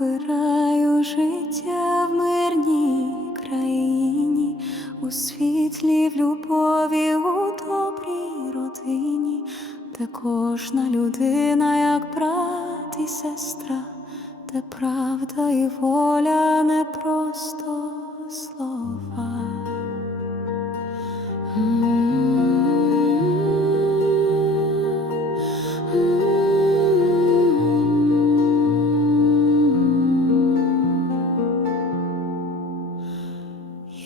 обираю життя в мирній країні, у світлі, в любові, у добрій родині, де кожна людина, як брат і сестра, де правда і воля не просто слова.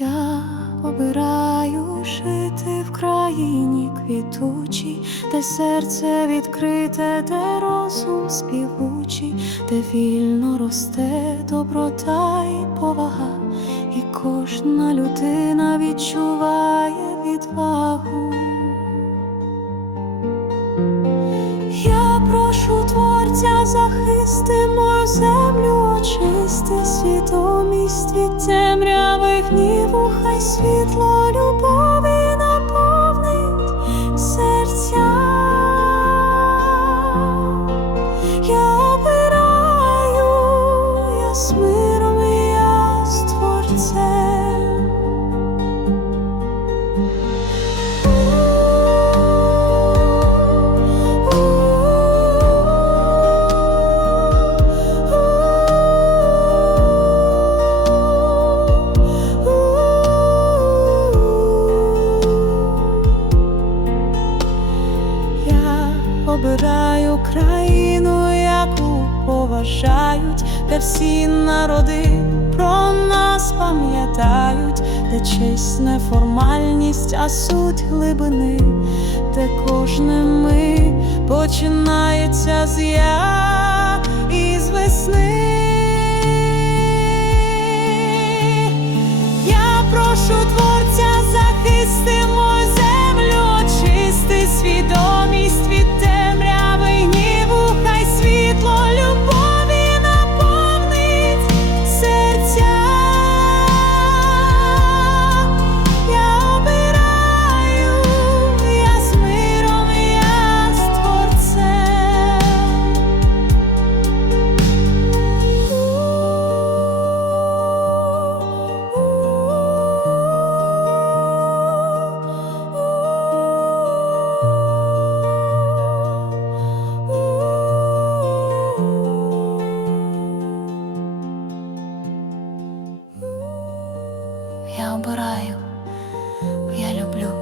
Я обираю жити в країні квітучій, де серце відкрите, де розум співучий, де вільно росте доброта і повага, і кожна людина відчуває відвагу. Я прошу творця, захисти мою землю, очисти свідомість від гніву, хай світло любові наповнить серця. Я обираю, я обираю країну, яку поважають, де всі народи про нас пам'ятають, де честь неформальність, а суть глибини, де кожне ми починається з. я обираю, я люблю,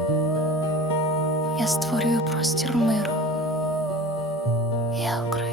я створюю простір миру, я Україна.